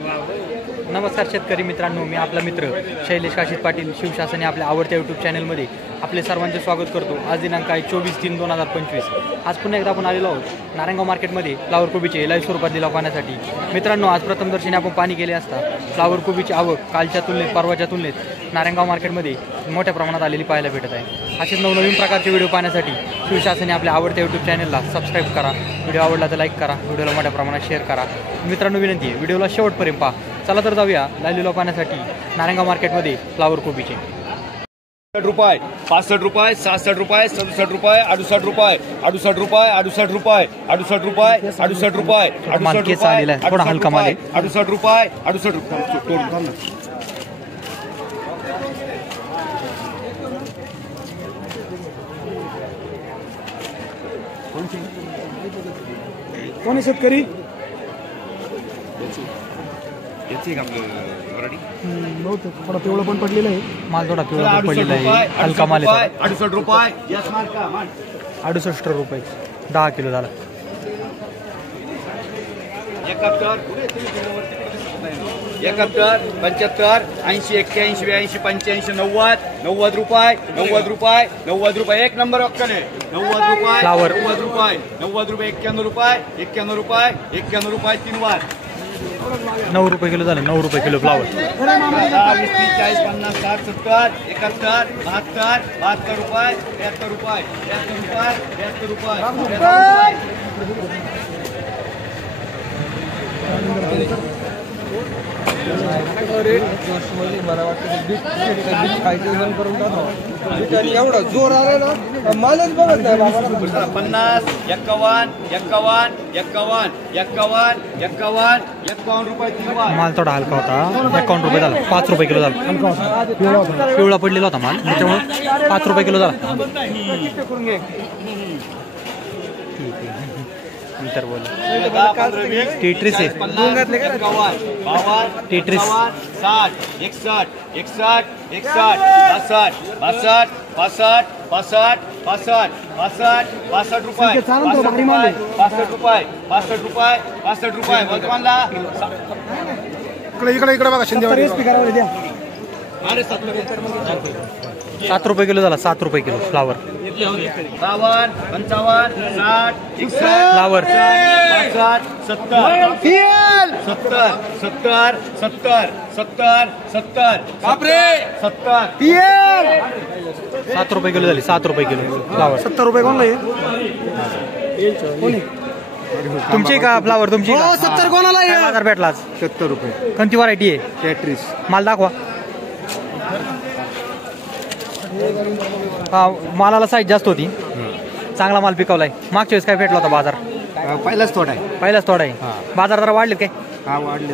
नमस्कार शेतकरी मित्रांनो, मी आपला मित्र शैलेश काशीत पाटील शिवशासन आपल्या आवडत्या यूट्यूब चॅनलमध्ये आपले सर्वांचे स्वागत करतो। आज दिनांक आहे 24/3/2025। आज पुन्हा एकदा आपण आलेलो आहोत नारायणगाव मार्केटमध्ये फ्लावर कोबीचे लाईव्ह स्वरूपात लिलाव पाहण्यासाठी। मित्रांनो, आज प्रथमदर्शनी आपण पाणी केले असता फ्लावर कोबीची आवक कालच्या तुलनेत परवाच्या तुलनेत नारायणगाव मार्केटमध्ये मोठ्या प्रमाणात आलेली पाहायला भेटत आहे। असेच नवनवीन प्रकारचे व्हिडिओ पाहण्यासाठी शिवशासन आपल्या आवडत्या यूट्यूब चॅनलला सबस्क्राईब करा। व्हिडिओ आवडला तर लाईक करा, व्हिडिओला मोठ्या प्रमाणात शेअर करा। मित्रांनो, विनंती आहे व्हिडिओला शेवटपर्यंत पहा। चला तर जाऊया लाईव्ह लिलाव पाहण्यासाठी नारायणगाव मार्केटमध्ये फ्लावर कोबीचे। ₹65, ₹65, ₹66, ₹67, ₹68, ₹68, ₹68, ₹68, ₹68, माल केसा आलेला आहे, थोडा हलका माल आहे। ₹68, ₹68 कोणी शेतकरी थोडा पिवळा पण पडलेला आहे माल, थोडा पिवळा पण पडलेला आहे, हलका माल आहे। ₹68 ₹68 10 किलो झाला। 71, 75, 80, 81, 82, 85, 90 एक नंबर ऑप्शन आहे। फ्लावर ₹90, ₹91, ₹91, तीन वार ₹9 किलो झाले। ₹9 किलो फ्लावर। 10, 20, 30, 40, 50, 60, 70, 71, 72, ₹72, ₹73, एवढा जोर आला ना मालच बघत नाही बाबा। 50, 51, ₹51 तीन वार माल थोडा हलका होता, ₹51 झाला। ₹5 किलो झाला। पिवळा पडलेला होता माल, त्याच्यामुळे ₹5 किलो झाला। तर बोल टेट्रिस आहे, टेट्रिस 60, 61, 61, 61, 62, 62, 65, 65 रुपये, ₹65 वर्तमानला इकडे बघा शिंदे ₹7 किलो झाला। ₹7 किलो फ्लावर। 52, 55, 60, 61, फ्लावर 65, 70, ₹7 किलो झाली। ₹7 किलो फ्लावर। ₹70 कोणला आहे? तुमची का फ्लावर? तुमची हो, 70 कोणाला आहे? काय बाजार भेटला आज? ₹70 कोणती व्हरायटी आहे? टेट्रिस माल दाखवा। हा, मालाला साईज जास्त होती, चांगला माल पिकवलाय। मागच्या वेळेस काय भेटला होता बाजार? पहिलाच थोडा आहे। पहिलाच थोडा आहे। बाजार जरा वाढले काय? हा, वाढले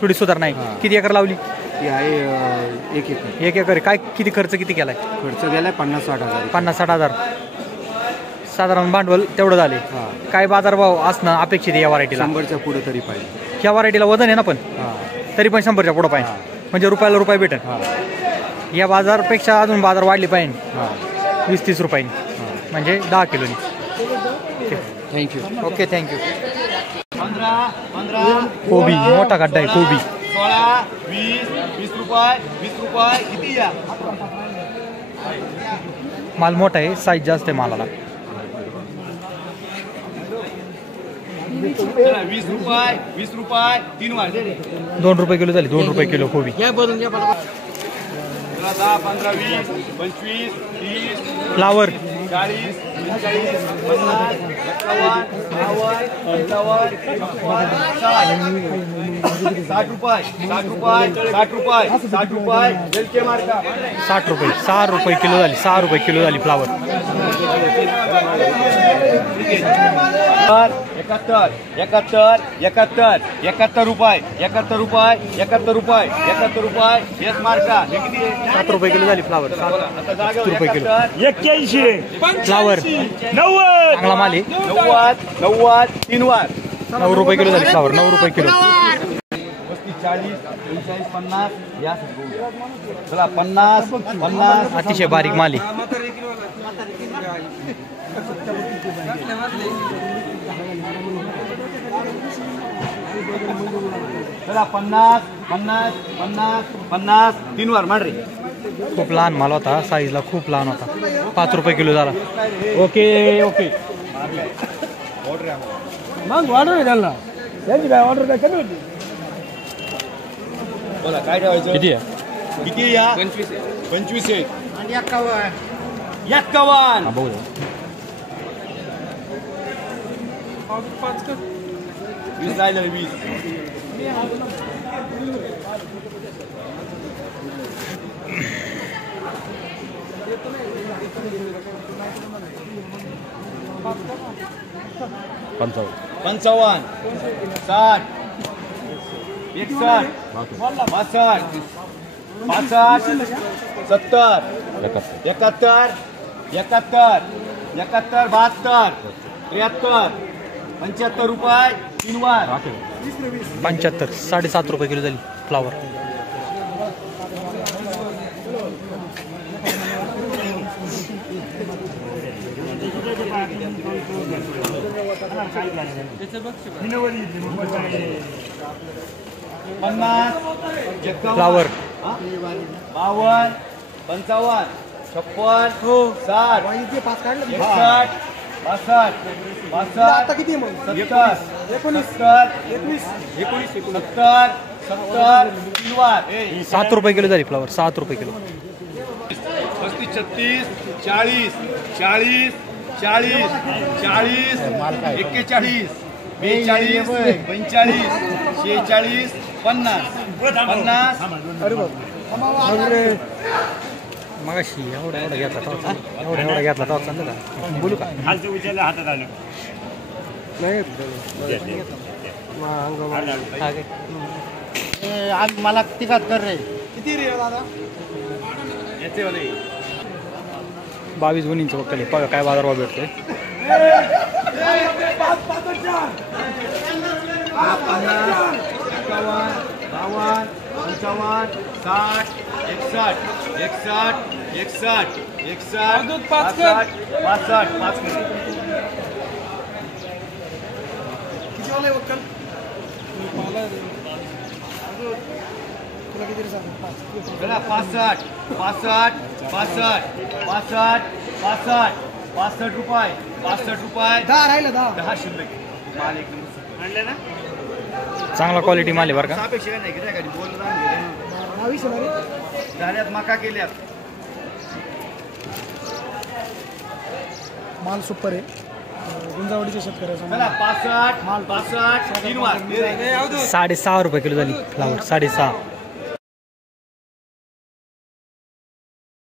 थोडी सुधारणा आहे। किती एकर लावली? ती आहे 1 एकर। 1 एकर। काय किती खर्च किती केलाय? खर्च गेलाय 50-60 हजार। 50-60 हजार साधारण भांडवल तेवढं झाले। काय बाजारभाव असणं अपेक्षित आहे या व्हरायटीला? 100च्या पुढे तरी पाहिजे। ह्या व्हरायटीला वजन आहे ना, पण तरी पण 100च्या पुढे पाहिजे, म्हणजे रुपयाला रुपये भेटेल। या बाजारपेक्षा अजून बाजार वाढली पाहिजे 20-30 रुपयांनी, म्हणजे 10 किलोनी। थँक्यू। Okay, thank you. 15, कोबी मोठा गड्डा आहे। कोबी 16, 20 रुपये किती या? माल मोठा आहे, साईज जास्त आहे मालाला। 20 रुपये तीन वार ₹2 किलो झाली। ₹2 किलो कोबी। 10, 15, 20, 25, 30, फ्लावर 40, 45, 50, 60 रुपये जलचे मार्का ₹60 किलो झाली। ₹6 किलो झाली फ्लावर। 71 रुपये हेच मार्का। ₹7 किलो झाली फ्लावर। ₹7 किलो। 81 फ्लावर 90 चांगला माल आहे। 90 तीन वार ₹9 किलो झाली फ्लावर। ₹9 किलो। 40, 45, 50 या चला 50 अतिशय बारीक माल आहे। चला 50 50 50 50 तीन वार मांड रे. खूप लहान माल होता, साईजला खूप लहान होता. 5 रुपये किलो झाला. Okay okay. मग ऑर्डर द्याल त्यांची काय ऑर्डर काय कमी होती. बोला काय ठेवायचं. किती आहे? किती या 25 आहे आणि 51. बघू 20 राहिलं 20. पंचावन्न 60 61 62 65 70 71 72 75 रुपये तीन वार. 75 7.5 रुपये किलो झाली फ्लावर. फ्लावर 52 55 56 60 61 62 आता किती मग 70 तीन वार. 7 रुपये किलो झाली फ्लावर. 7 रुपये किलो. 35 36 40 40 40 40 41 42 45 46 50 मगाशी एवढा घेतला तेव्हा एवढा घेतला तेव्हा चाललं का. बोलू का. नाही हा काय? आज मला तिघात कर रे. किती रे दादा. 22 गुणींचं वक्कल आहे. बघा काय बाजारभाव भेटतोय. 65 रुपये 10 राहिलं 10 शिल्लक माल एक नंबर आणले ना. चांगला क्वालिटी माल आहे बरं का. सापेक्ष नाही की काय बोललं झाल्यात मका केल्यात. माल सुपर आहे. गुंजावडीच्या शेतकऱ्याचा चला 65 तीन वार 6.5 रुपये किलो झाली फ्लावर. 6.5